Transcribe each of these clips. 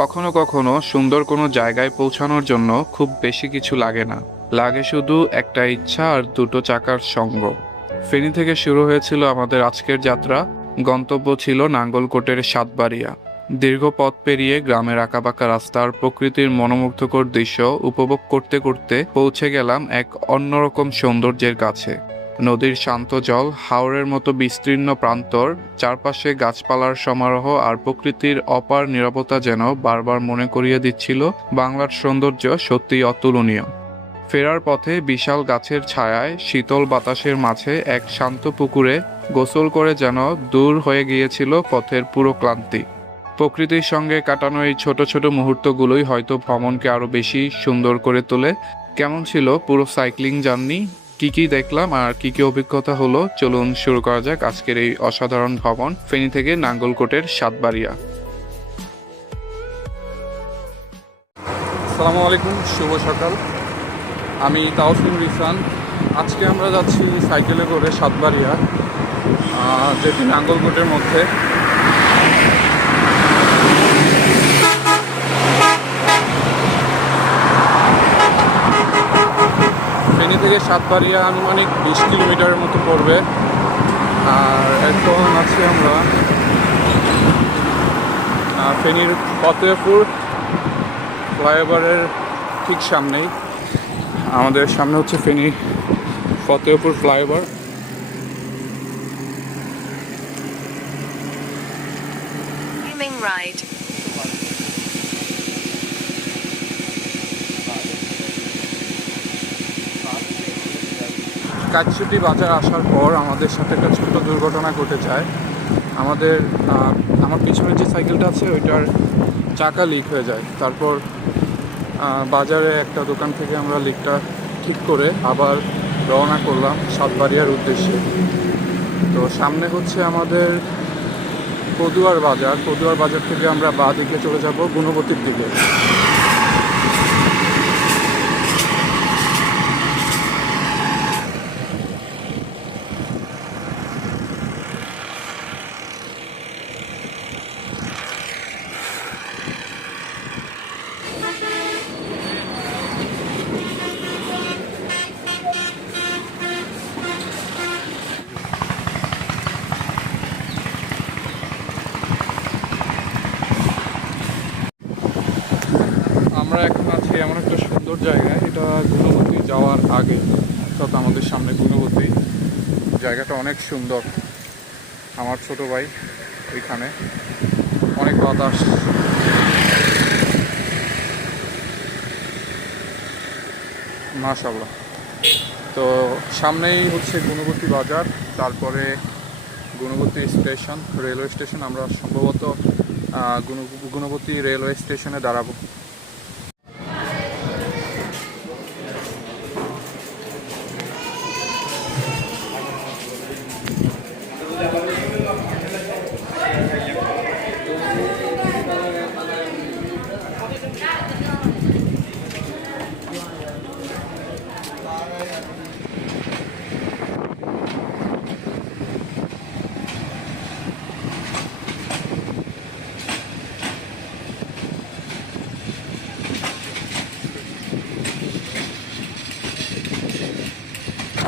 কখনো কখনো সুন্দর কোনো জায়গায় পৌঁছানোর জন্য খুব বেশি কিছু লাগে না, লাগে শুধু একটা ইচ্ছা আর দুটো চাকার সঙ্গ। ফেনী থেকে শুরু হয়েছিল আমাদের আজকের যাত্রা। গন্তব্য ছিল নাঙ্গলকোটের সাতবাড়িয়া। দীর্ঘ পথ পেরিয়ে গ্রামের আঁকাবাঁকা রাস্তার প্রকৃতির মনোমুগ্ধকর দৃশ্য উপভোগ করতে করতে পৌঁছে গেলাম এক অন্যরকম সৌন্দর্যের কাছে। নদীর শান্ত জল, হাওরের মতো বিস্তীর্ণ প্রান্তর, চারপাশে গাছপালার সমারোহ আর প্রকৃতির অপার নীরবতা যেন বারবার মনে করিয়ে দিচ্ছিল বাংলার সৌন্দর্য সত্যিই অতুলনীয়। ফেরার পথে বিশাল গাছের ছায়ায় শীতল বাতাসের মাঝে এক শান্ত পুকুরে গোসল করে যেন দূর হয়ে গিয়েছিল পথের পুরো ক্লান্তি। প্রকৃতির সঙ্গে কাটানো এই ছোট ছোট মুহূর্তগুলোই হয়তো ভ্রমণকে আরো বেশি সুন্দর করে তোলে। কেমন ছিল পুরো সাইক্লিং জার্নি, কি কি দেখলাম আর কি কি অভিজ্ঞতা হলো, চলুন শুরু করা যাক আজকের এই অসাধারণ ভ্রমণ ফেনী থেকে নাঙ্গলকোটের সাতবাড়িয়া। আসসালামু আলাইকুম, শুভ সকাল। আমি তাওসিম রিসান। আজকে আমরা যাচ্ছি সাইকেলে করে সাতবাড়িয়া, যেটি নাঙ্গলকোটের মধ্যে। ফেনী থেকে সাতবাড়িয়া আনুমানিক 20 কিলোমিটারের মতো পড়বে। আর এখন আছি আমরা ফেনীর ফতেপুর ফ্লাইওভারের ঠিক সামনেই। আমাদের সামনে হচ্ছে ফেনী ফতেপুর ফ্লাইওভার। কাটছুটি বাজার আসার পর আমাদের সাথে একটা ছোট দুর্ঘটনা ঘটে যায়। আমার পিছনে যে সাইকেলটা আছে ওইটার চাকা লিক হয়ে যায়। তারপর বাজারে একটা দোকান থেকে আমরা লিকটা ঠিক করে আবার রওনা করলাম সাতবাড়িয়ার উদ্দেশ্যে। তো সামনে হচ্ছে আমাদের পদুয়ার বাজার থেকে আমরা বাঁ দিকে চলে যাব গুণবতীর দিকে। আমরা এখন আছি এমন একটা সুন্দর জায়গায়, এটা গুণবতী যাওয়ার আগে, অর্থাৎ আমাদের সামনে গুণবতী। জায়গাটা অনেক সুন্দর। আমার ছোট ভাই ওইখানে, অনেক বাতাস। মাশাআল্লাহ। তো সামনেই হচ্ছে গুণবতী বাজার, তারপরে গুণবতী স্টেশন, রেলওয়ে স্টেশন। আমরা সম্ভবত গুণবতী রেলওয়ে স্টেশনে দাঁড়াবো।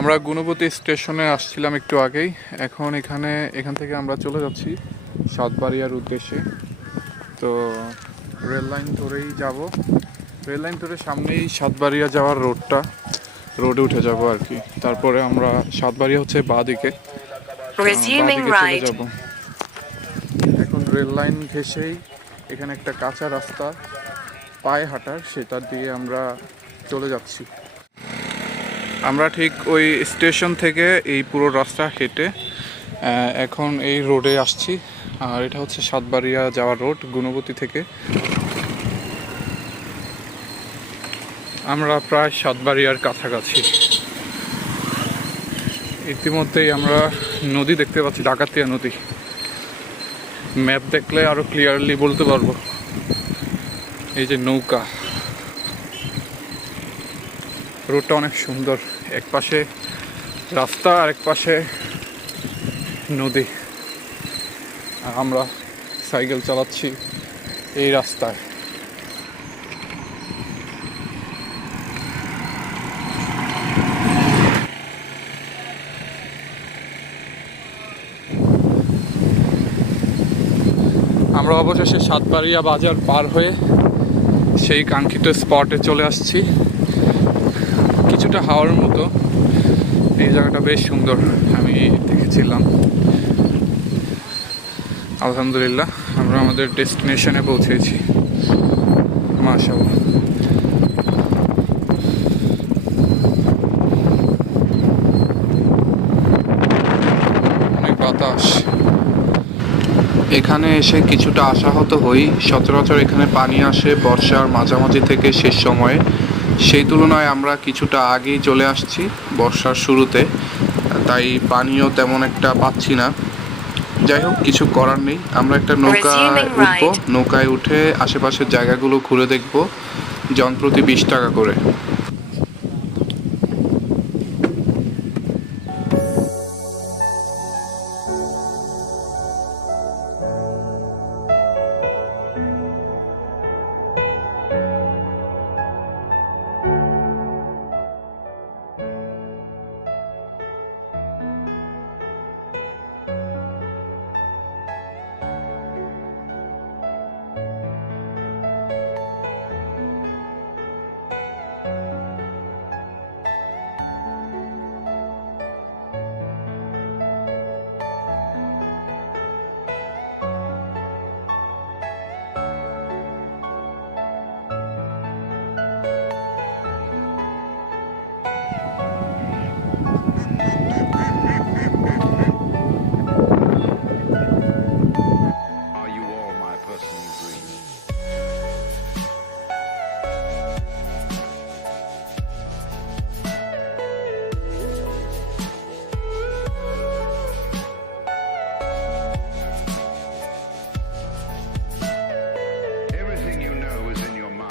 আমরা গুণবতী স্টেশনে আসছিলাম একটু আগেই। এখন এখান থেকে আমরা চলে যাচ্ছি সাতবাড়িয়ার উদ্দেশ্যে। তো রেল লাইন ধরেই যাব, রেল লাইন ধরে সামনেই সাতবাড়িয়া যাওয়ার রোডে উঠে যাব আর কি। তারপরে আমরা সাতবাড়িয়া হচ্ছে বাঁ দিকে চলে যাব। এখন রেল লাইন ঘেঁষেই এখানে একটা কাঁচা রাস্তা পায়ে হাঁটার, সেটা দিয়ে আমরা চলে যাচ্ছি। আমরা ঠিক ওই স্টেশন থেকে এই পুরো রাস্তা হেঁটে এখন এই রোডে আসছি। আর এটা হচ্ছে সাতবাড়িয়া যাওয়ার রোড গুণবতী থেকে। আমরা প্রায় সাতবাড়িয়ার কাছাকাছি। ইতিমধ্যেই আমরা নদী দেখতে পাচ্ছি, ডাকাতিয়া নদী। ম্যাপ দেখলে আরো ক্লিয়ারলি বলতে পারবো। এই যে নৌকা, রোডটা অনেক সুন্দর। এক পাশে রাস্তা আর এক পাশে নদী। আর আমরা সাইকেল চালাচ্ছি এই রাস্তায়। আমরা অবশেষে সাতবাড়িয়া বাজার পার হয়ে সেই কাঙ্ক্ষিত স্পটে চলে আসছি। কিছুটা হাওয়ার মতো, এই জায়গাটা বেশ সুন্দর, আমি দেখেছিলাম। আলহামদুলিল্লাহ আমরা আমাদের ডেস্টিনেশনে পৌঁছেছি, মাশাআল্লাহ। অনেক বাতাস। এখানে এসে কিছুটা আশাহত হই। সচরাচর এখানে পানি আসে বর্ষার মাঝামাঝি থেকে শেষ সময়ে, সেই তুলনায় আমরা কিছুটা আগেই চলে আসছি বর্ষার শুরুতে, তাই পানিও তেমন একটা পাচ্ছি না। যাই হোক, কিছু করার নেই। আমরা একটা নৌকায় উঠবো, নৌকায় উঠে আশেপাশের জায়গাগুলো ঘুরে দেখব, জনপ্রতি 20 টাকা করে। Are you all my personal dreams? Everything you know is in your mind.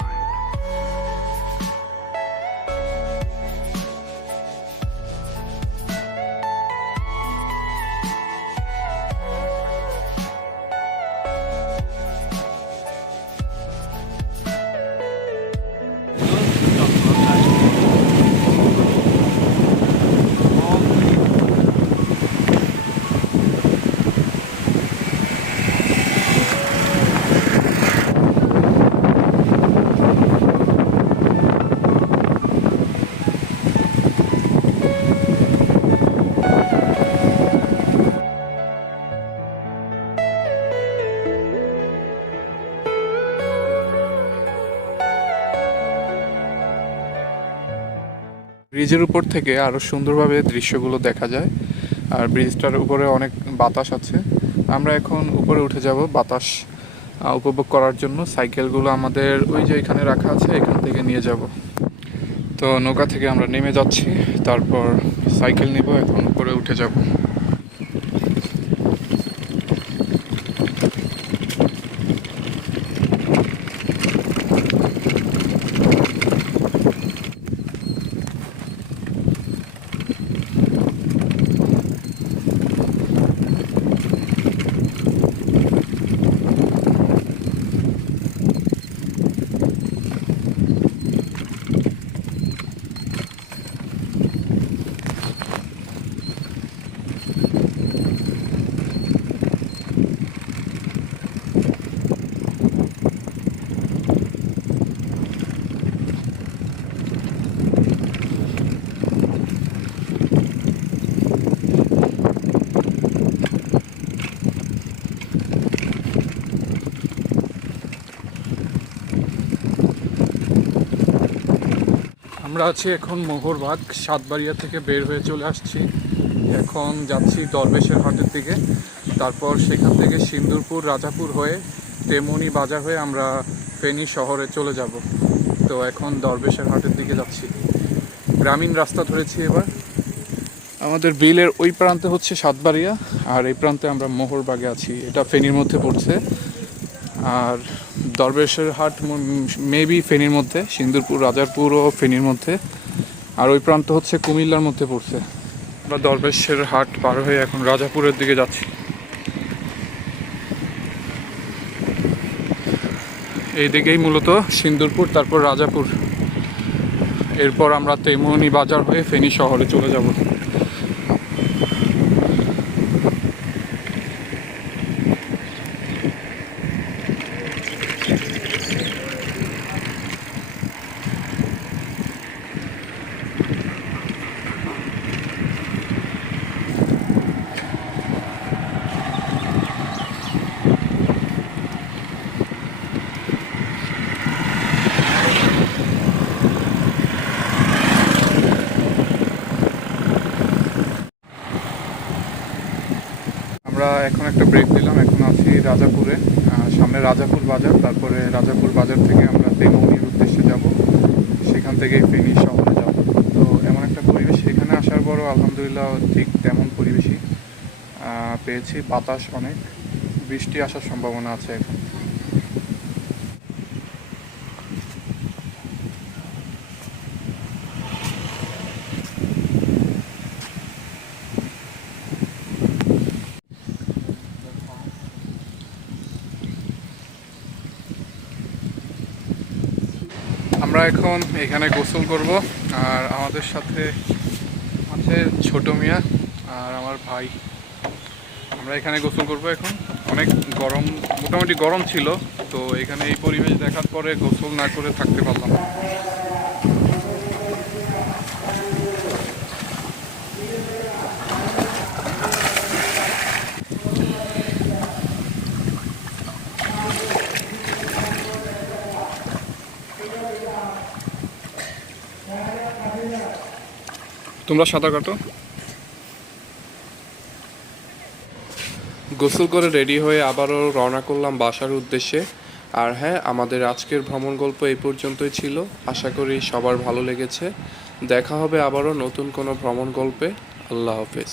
ব্রিজের উপর থেকে আরও সুন্দরভাবে দৃশ্যগুলো দেখা যায়, আর ব্রিজটার উপরে অনেক বাতাস আছে। আমরা এখন উপরে উঠে যাব বাতাস উপভোগ করার জন্য। সাইকেলগুলো আমাদের ওই যে এখানে রাখা আছে, এখান থেকে নিয়ে যাব। তো নৌকা থেকে আমরা নেমে যাচ্ছি, তারপর সাইকেল নিব, এখন উপরে উঠে যাব। আমরা আছি এখন মোহরবাগ। সাতবাড়িয়া থেকে বের হয়ে চলে আসছি, এখন যাচ্ছি দরবেশের হাটের দিকে। তারপর সেখান থেকে সিন্দুরপুর, রাজাপুর হয়ে তেমনি বাজার হয়ে আমরা ফেনী শহরে চলে যাব। তো এখন দরবেশের হাটের দিকে যাচ্ছি, গ্রামীণ রাস্তা ধরেছি এবার। আমাদের বিলের ওই প্রান্তে হচ্ছে সাতবাড়িয়া, আর এই প্রান্তে আমরা মোহরবাগে আছি, এটা ফেনীর মধ্যে পড়ছে। আর দরবেশের হাট মেবি ফেনীর মধ্যে, সিন্দুরপুর, রাজারপুরও ফেনীর মধ্যে, আর ওই প্রান্ত হচ্ছে কুমিল্লার মধ্যে পড়ছে। আমরা দরবেশের হাট পার হয়ে এখন রাজাপুরের দিকে যাচ্ছি। এই দিকেই মূলত সিন্দুরপুর, তারপর রাজাপুর, এরপর আমরা তেমনি বাজার হয়ে ফেনী শহরে চলে যাব। এখন একটা ব্রেক দিলাম, এখন আছি রাজাপুরে। সামনে রাজাপুর বাজার, তারপরে রাজাপুর বাজার থেকে আমরা তেমনির উদ্দেশ্যে যাব, সেখান থেকেই ফেনী শহরে যাব। তো এমন একটা পরিবেশ, এখানে আসার পরও আলহামদুলিল্লাহ ঠিক তেমন পরিবেশই পেয়েছি। বাতাস অনেক, বৃষ্টি আসার সম্ভাবনা আছে এখন। আমরা এখন এখানে গোসল করব, আর আমাদের সাথে আছে ছোট মিয়া আর আমার ভাই। আমরা এখানে গোসল করব এখন। অনেক গরম, মোটামুটি গরম ছিল, তো এখানে এই পরিবেশ দেখার পরে গোসল না করে থাকতে পারলাম না। তোমরা সাঁতার কাটো। গোসল করে রেডি হয়ে আবারও রওনা করলাম বাসার উদ্দেশ্যে। আর হ্যাঁ, আমাদের আজকের ভ্রমণ গল্প এই পর্যন্তই ছিল। আশা করি সবার ভালো লেগেছে। দেখা হবে আবারও নতুন কোনো ভ্রমণ গল্পে। আল্লাহ হাফেজ।